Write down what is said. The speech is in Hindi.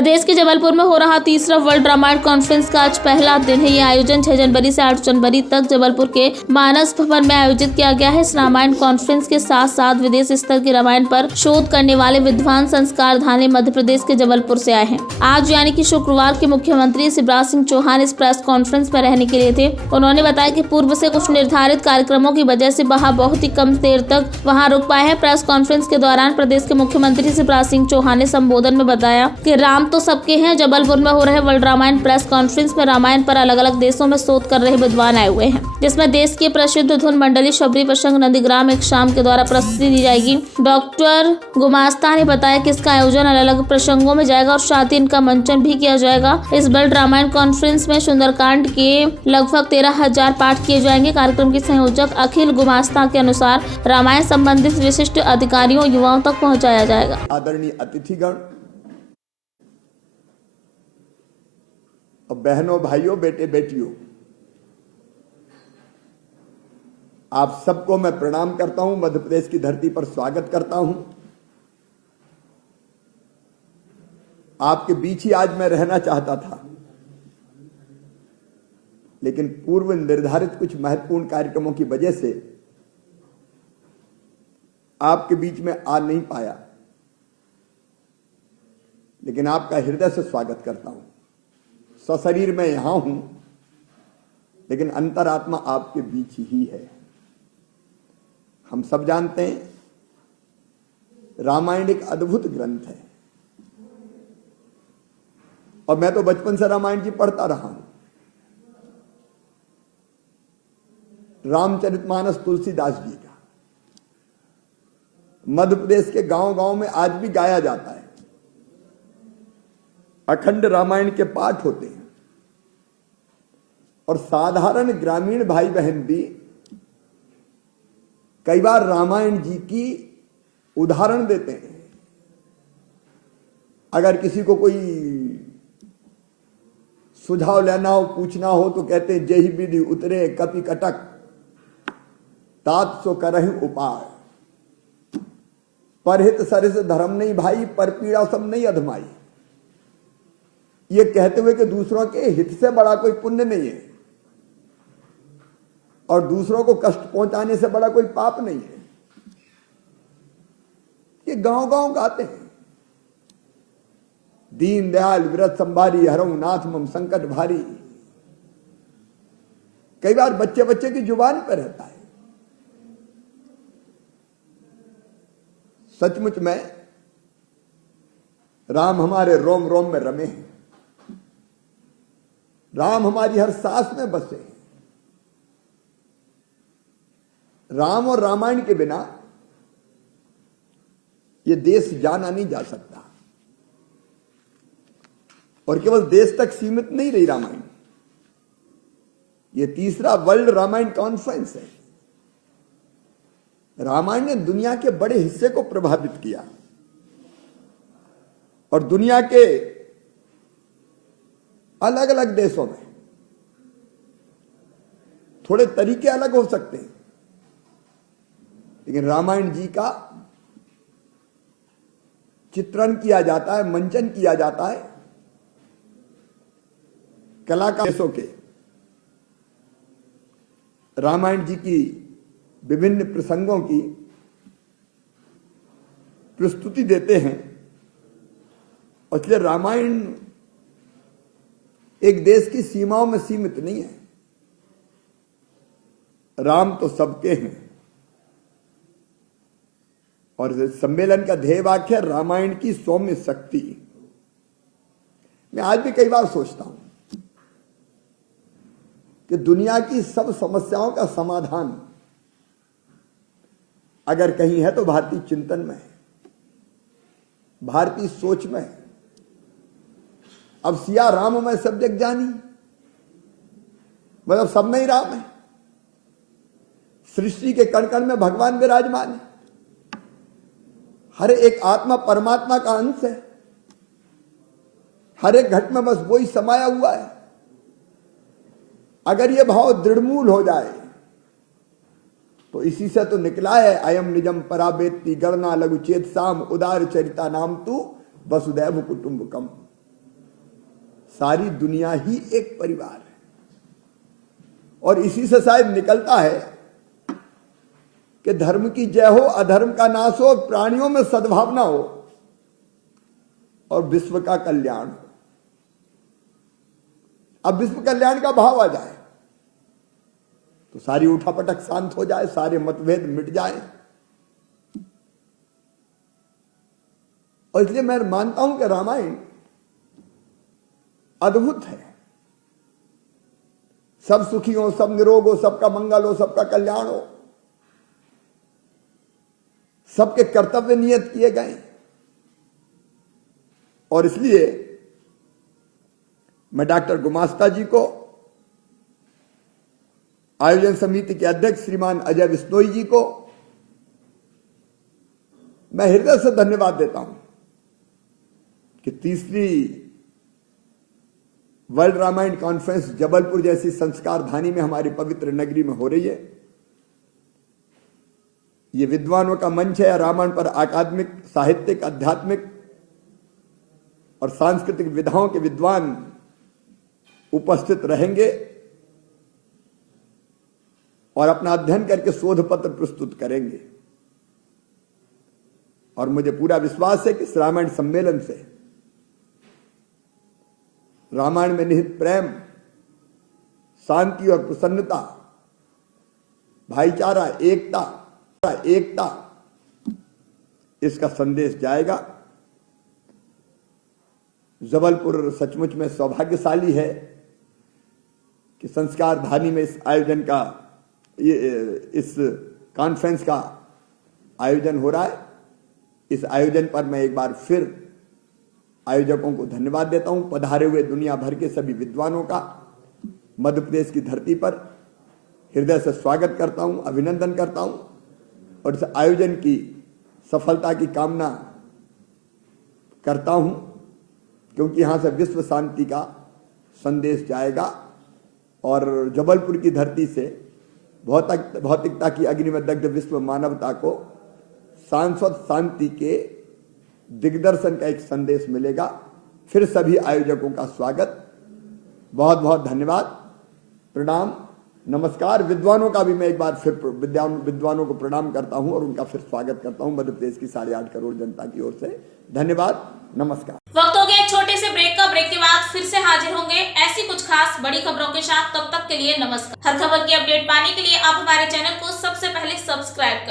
प्रदेश के जबलपुर में हो रहा तीसरा वर्ल्ड रामायण कॉन्फ्रेंस का आज पहला दिन है। ये आयोजन 6 जनवरी से 8 जनवरी तक जबलपुर के मानस भवन में आयोजित किया गया है। इस रामायण कॉन्फ्रेंस के साथ साथ विदेश स्तर की रामायण पर शोध करने वाले विद्वान संस्कार धाने मध्य प्रदेश के जबलपुर से आए हैं। आज यानी कि शुक्रवार के मुख्यमंत्री शिवराज सिंह चौहान इस प्रेस कॉन्फ्रेंस में रहने के लिए थे। उन्होंने बताया कि पूर्व से कुछ निर्धारित कार्यक्रमों की वजह से वहाँ बहुत ही कम देर तक वहाँ रुक पाए हैं। प्रेस कॉन्फ्रेंस के दौरान प्रदेश के मुख्यमंत्री शिवराज सिंह चौहान ने संबोधन में बताया कि राम तो सबके हैं। जबलपुर में हो रहे वर्ल्ड रामायण प्रेस कॉन्फ्रेंस में रामायण पर अलग अलग देशों में शोध कर रहे विद्वान आए हुए हैं, जिसमें देश की प्रसिद्ध धुन मंडली शबरी प्रसंग नंदीग्राम एक शाम के द्वारा प्रस्तुति दी जाएगी। डॉक्टर गुमास्ता ने बताया कि इसका आयोजन अलग अलग प्रसंगों में जाएगा और साथ ही इनका मंचन भी किया जाएगा। इस वर्ल्ड रामायण कॉन्फ्रेंस में सुंदरकांड के लगभग 13,000 पाठ किए जाएंगे। कार्यक्रम के संयोजक अखिल गुमास्ता के अनुसार रामायण संबंधित विशिष्ट अधिकारियों युवाओं तक पहुँचाया जाएगा। आदरणीय अतिथिगण और बहनों भाइयों बेटे बेटियों, आप सबको मैं प्रणाम करता हूं, मध्य प्रदेश की धरती पर स्वागत करता हूं। आपके बीच ही आज मैं रहना चाहता था, लेकिन पूर्व निर्धारित कुछ महत्वपूर्ण कार्यक्रमों की वजह से आपके बीच में आ नहीं पाया, लेकिन आपका हृदय से स्वागत करता हूं। सशरीर में यहां हूं, लेकिन अंतरात्मा आपके बीच ही है। हम सब जानते हैं रामायण एक अद्भुत ग्रंथ है, और मैं तो बचपन से रामायण जी पढ़ता रहा हूं। रामचरितमानस तुलसीदास जी का मध्य प्रदेश के गांव गांव में आज भी गाया जाता है। अखंड रामायण के पाठ होते हैं, और साधारण ग्रामीण भाई बहन भी कई बार रामायण जी की उदाहरण देते हैं। अगर किसी को कोई सुझाव लेना हो, पूछना हो, तो कहते हैं जय विधि उतरे कपि कटक तात सो करहि उपाय। परहित सरिस धर्म नहीं भाई, पर पीड़ा सब नहीं अधमाई। ये कहते हुए कि दूसरों के हित से बड़ा कोई पुण्य नहीं है, और दूसरों को कष्ट पहुंचाने से बड़ा कोई पाप नहीं है। ये गांव गांव गाते हैं। दीन दयाल व्रत संभारी, हरऊ नाथ मम संकट भारी। कई बार बच्चे बच्चे की जुबान पर रहता है। सचमुच में राम हमारे रोम रोम में रमे हैं। राम हमारी हर सांस में बसे हैं। राम और रामायण के बिना यह देश जाना नहीं जा सकता, और केवल देश तक सीमित नहीं रही रामायण। यह तीसरा वर्ल्ड रामायण कॉन्फ्रेंस है। रामायण ने दुनिया के बड़े हिस्से को प्रभावित किया, और दुनिया के अलग अलग देशों में थोड़े तरीके अलग हो सकते हैं, लेकिन रामायण जी का चित्रण किया जाता है, मंचन किया जाता है। कलाकार देशों के रामायण जी की विभिन्न प्रसंगों की प्रस्तुति देते हैं। और इसलिए रामायण एक देश की सीमाओं में सीमित नहीं है। राम तो सबके हैं, और सम्मेलन का ध्येय वाक्य है रामायण की सौम्य शक्ति। मैं आज भी कई बार सोचता हूं कि दुनिया की सब समस्याओं का समाधान अगर कहीं है तो भारतीय चिंतन में है, भारतीय सोच में है। अब सिया राम में सब जग जानी, मतलब सब में ही राम है। सृष्टि के कण कण में भगवान विराजमान है। हर एक आत्मा परमात्मा का अंश है। हर एक घट में बस वही समाया हुआ है। अगर यह भाव दृढ़मूल हो जाए तो इसी से तो निकला है अयम निजम पराबेत्ति गणना लघु चेत साम उदार चरिता नाम तू वसुदैव कुटुंबकम। सारी दुनिया ही एक परिवार है। और इसी से शायद निकलता है कि धर्म की जय हो, अधर्म का नाश हो, प्राणियों में सद्भावना हो और विश्व का कल्याण हो। अब विश्व कल्याण का भाव आ जाए तो सारी उठापटक शांत हो जाए, सारे मतभेद मिट जाए। और इसलिए मैं मानता हूं कि रामायण अद्भुत है। सब सुखी हो, सब निरोग हो, सबका मंगल हो, सबका कल्याण हो, सबके कर्तव्य नियत किए गए। और इसलिए मैं डॉक्टर गुमास्ता जी को, आयोजन समिति के अध्यक्ष श्रीमान अजय बिश्नोई जी को मैं हृदय से धन्यवाद देता हूं कि तीसरी वर्ल्ड रामायण कॉन्फ्रेंस जबलपुर जैसी संस्कार धानी में हमारी पवित्र नगरी में हो रही है। ये विद्वानों का मंच है। रामायण पर अकादमिक, साहित्यिक, आध्यात्मिक और सांस्कृतिक विधाओं के विद्वान उपस्थित रहेंगे और अपना अध्ययन करके शोध पत्र प्रस्तुत करेंगे। और मुझे पूरा विश्वास है कि इस रामायण सम्मेलन से रामायण में निहित प्रेम, शांति और प्रसन्नता, भाईचारा, एकता इसका संदेश जाएगा। जबलपुर सचमुच में सौभाग्यशाली है कि संस्कार धानी में इस आयोजन का, इस कॉन्फ्रेंस का आयोजन हो रहा है। इस आयोजन पर मैं एक बार फिर आयोजकों को धन्यवाद देता हूं। पधारे हुए दुनिया भर के सभी विद्वानों का मध्य प्रदेश की धरती पर हृदय से स्वागत करता हूं, अभिनंदन करता हूं और इस आयोजन की सफलता की कामना करता हूं, क्योंकि यहां से विश्व शांति का संदेश जाएगा और जबलपुर की धरती से भौतिकता की अग्नि में दग्ध विश्व मानवता को शाश्वत शांति के दिग्दर्शन का एक संदेश मिलेगा। फिर सभी आयोजकों का स्वागत, बहुत बहुत धन्यवाद, प्रणाम, नमस्कार। विद्वानों का भी मैं एक बार फिर विद्वानों को प्रणाम करता हूं और उनका फिर स्वागत करता हूं मध्य प्रदेश की 8.5 करोड़ जनता की ओर से। धन्यवाद, नमस्कार। वक्त हो गया एक छोटे से ब्रेक का। ब्रेक के बाद फिर से हाजिर होंगे ऐसी कुछ खास बड़ी खबरों के साथ। तब तक के लिए नमस्कार। हर खबर की अपडेट पाने के लिए आप हमारे चैनल को सबसे पहले सब्सक्राइब करें।